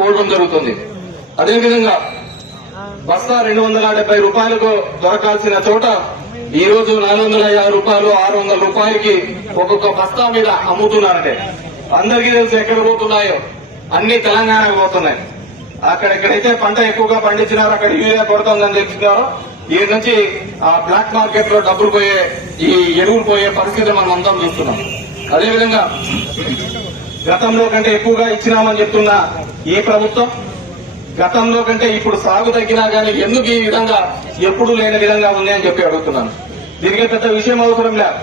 పోవడం జరుగుతుంది. అదేవిధంగా బస్తా 270 రూపాయలకు దొరకాల్సిన చోట ఈ రోజు 450 రూపాయలు 600 రూపాయలకి ఒక్కొక్క బస్తా మీద అమ్ముతున్నారంటే అందరికీ తెలుసు ఎక్కడ పోతున్నాయో, అన్ని తెలంగాణకు పోతున్నాయి. అక్కడెక్కడైతే పంట ఎక్కువగా పండించినారో అక్కడ యూరియా కొరత ఉందని తెలుసుకున్నారో ఈ నుంచి ఆ బ్లాక్ మార్కెట్ లో డబ్బులు పోయే ఈ ఎరువులు పోయే పరిస్థితి మనం అంతా చూస్తున్నాం. అదేవిధంగా గతంలో కంటే ఎక్కువగా ఇచ్చినామని చెప్తున్న ఈ ప్రభుత్వం గతంలో కంటే ఇప్పుడు సాగు తగ్గినా గానీ ఎందుకు ఈ విధంగా ఎప్పుడు లేని విధంగా ఉంది అని చెప్పి అడుగుతున్నాను. దీనికి పెద్ద విషయం అవసరం లేదు.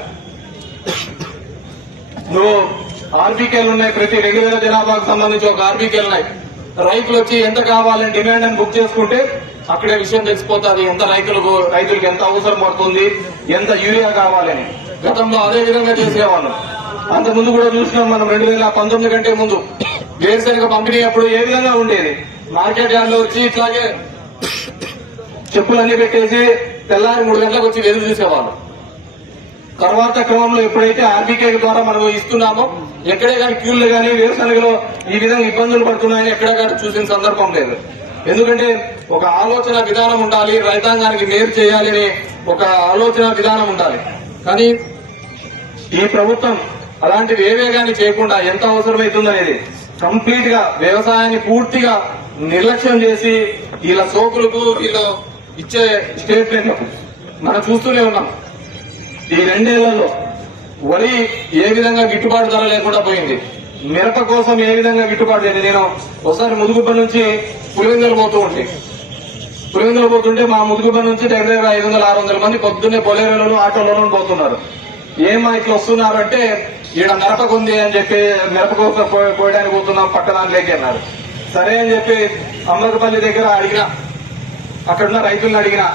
నువ్వు ఆర్బీకేలు ఉన్నాయి, ప్రతి 2000 జనాభాకు సంబంధించి ఒక ఆర్బీకేలు ఉన్నాయి. రైతులు వచ్చి ఎంత కావాలని డిమాండ్ అని బుక్ చేసుకుంటే అక్కడే విషయం తెలిసిపోతుంది ఎంత రైతులకు ఎంత అవసరం పడుతుంది, ఎంత యూరియా కావాలని. గతంలో అదే విధంగా చేసేవాళ్ళం. అంతకుముందు కూడా చూసినాం మనం 2019 కంటే ముందు వేరుశనగ పంపిణీ అప్పుడు ఏ విధంగా ఉండేది. మార్కెట్ యార్డ్ లో వచ్చి ఇట్లాగే చెప్పులన్నీ పెట్టేసి తెల్లారి 3 గంటలకు వచ్చి ఎదురు చూసేవాళ్ళు. తర్వాత క్రమంలో ఎప్పుడైతే ఆర్బీకే ద్వారా మనం ఇస్తున్నామో ఎక్కడే కానీ క్యూలు కానీ వేరుశనగలో ఈ విధంగా ఇబ్బందులు పడుతున్నాయని ఎక్కడే కానీ చూసిన సందర్భం లేదు. ఎందుకంటే ఒక ఆలోచన విధానం ఉండాలి, రైతాంగానికి మేలు చేయాలని ఒక ఆలోచన విధానం ఉండాలి. కానీ ఈ ప్రభుత్వం అలాంటివి ఏవే కానీ చేయకుండా ఎంత అవసరమవుతుందనేది కంప్లీట్ గా వ్యవసాయాన్ని పూర్తిగా నిర్లక్ష్యం చేసి వీళ్ళ సోకులకు వీళ్ళు ఇచ్చే స్టేట్మెంట్లకు మనం చూస్తూనే ఉన్నాం. ఈ 2 ఏళ్లలో వరి ఏ విధంగా గిట్టుబాటు ధర లేకుండా పోయింది. మిరప కోసం ఏ విధంగా గిట్టుబాటు లేదు. నేను ఒకసారి ముదుగుబ్బ నుంచి పులివెందులు పోతుంటే మా ముదుగుబ్బ నుంచి దగ్గర 500-600 మంది పొద్దున్నే బొలేరోలోనూ ఆటోలోనూ పోతున్నారు. ఏమా ఇట్లా వస్తున్నారు అంటే ఈడ మిరపకు ఉంది అని చెప్పి మిరప కోసం పోయడానికి పోతున్నాం పక్కదాంట్లోకి అన్నారు. సరే అని చెప్పి అమృతపల్లి దగ్గర అడిగినా, అక్కడున్న రైతులను అడిగినా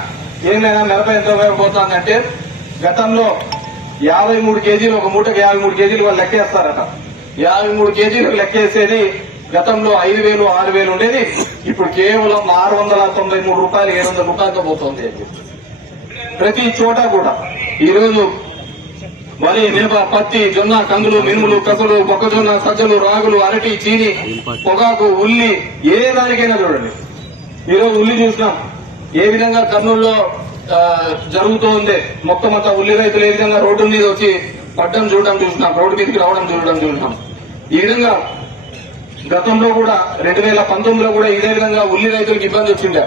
ఏమైనా మిరప ఎంత ఉపయోగపోతుందంటే గతంలో 53 కేజీలు ఒక మూటకి 53 కేజీలు వాళ్ళు లెక్కేస్తారట. 53 కేజీలు లెక్కేసేది గతంలో 5,000 6,000 ఉండేది. ఇప్పుడు కేవలం 693 రూపాయలు 700 రూపాయలతో పోతుంది అని చెప్పి ప్రతి చోట కూడా ఈరోజు వరి, మిరప, పత్తి, జొన్న, కందులు, మినుములు, కసలు, మొక్కజొన్న, సజ్జలు, రాగులు, అరటి, చీని, పొగాకు, ఉల్లి ఏ దానికైనా చూడండి. ఈరోజు ఉల్లి చూసినాం ఏ విధంగా కర్నూలులో జరుగుతూ ఉంది. మొత్తం అంతా ఉల్లి రైతులు ఏ విధంగా రోడ్డు మీద వచ్చి పడ్డం చూడడం చూసినాం, రోడ్డు మీదకి రావడం చూసినాం. ఈ విధంగా గతంలో కూడా 2019లో కూడా ఇదే విధంగా ఉల్లి రైతులకు ఇబ్బంది వచ్చిండే.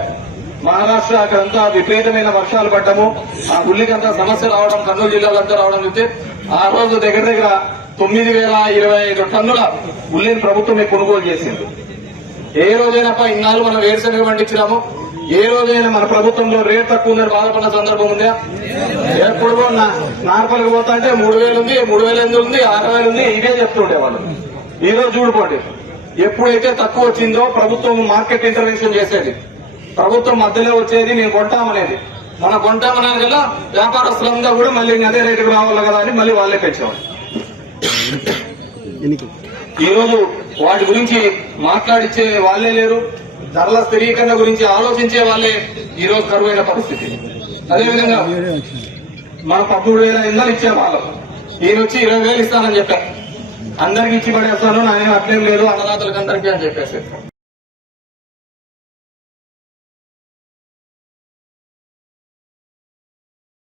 మహారాష్ట్ర అక్కడంతా విపరీతమైన వర్షాలు పడ్డము, ఆ ఉల్లికంతా సమస్య రావడం, కర్నూలు జిల్లాలంతా రావడం చూస్తే ఆ రోజు దగ్గర 9,025 టన్నుల ఉల్లిని ప్రభుత్వమే కొనుగోలు చేసింది. ఏ రోజైనా ఇన్నాళ్ళు మనం వేరుశనగ పండించినాము, ఏ రోజైనా మన ప్రభుత్వంలో రేట్ తక్కువ ఉందని బాధపడిన సందర్భం ఉందా? ఎప్పుడు నార్పల్కి పోతా అంటే 3,000 ఉంది, 3,800 ఉంది, 6,000 ఉంది, ఇదే చెప్తుండే వాళ్ళు. ఈ రోజు చూడుకోండి, ఎప్పుడైతే తక్కువ వచ్చిందో ప్రభుత్వం మార్కెట్ ఇంటర్వెన్షన్ చేసేది, ప్రభుత్వం మధ్యలో వచ్చేది మేము కొంటామనేది. మనం కొంటామనేది కదా వ్యాపారస్తులంతా కూడా మళ్ళీ అదే రేటుకు రావాలి కదా అని మళ్ళీ వాళ్ళే పెంచేవాళ్ళు. ఈ రోజు వాటి గురించి మాట్లాడిచ్చే వాళ్లే లేరు. ధరల స్థిరీకరణ గురించి ఆలోచించే వాళ్ళే ఈ రోజు కరువైన పరిస్థితి. అదేవిధంగా మన 13,000 ఇందాలు ఇచ్చేవాళ్ళం, ఈయన వచ్చి 20,000 ఇస్తానని చెప్పారు. అందరికి ఇచ్చి పడేస్తాను, నానేం అట్లేం లేదు అన్నదాతలకు అందరికీ అని చెప్పేసి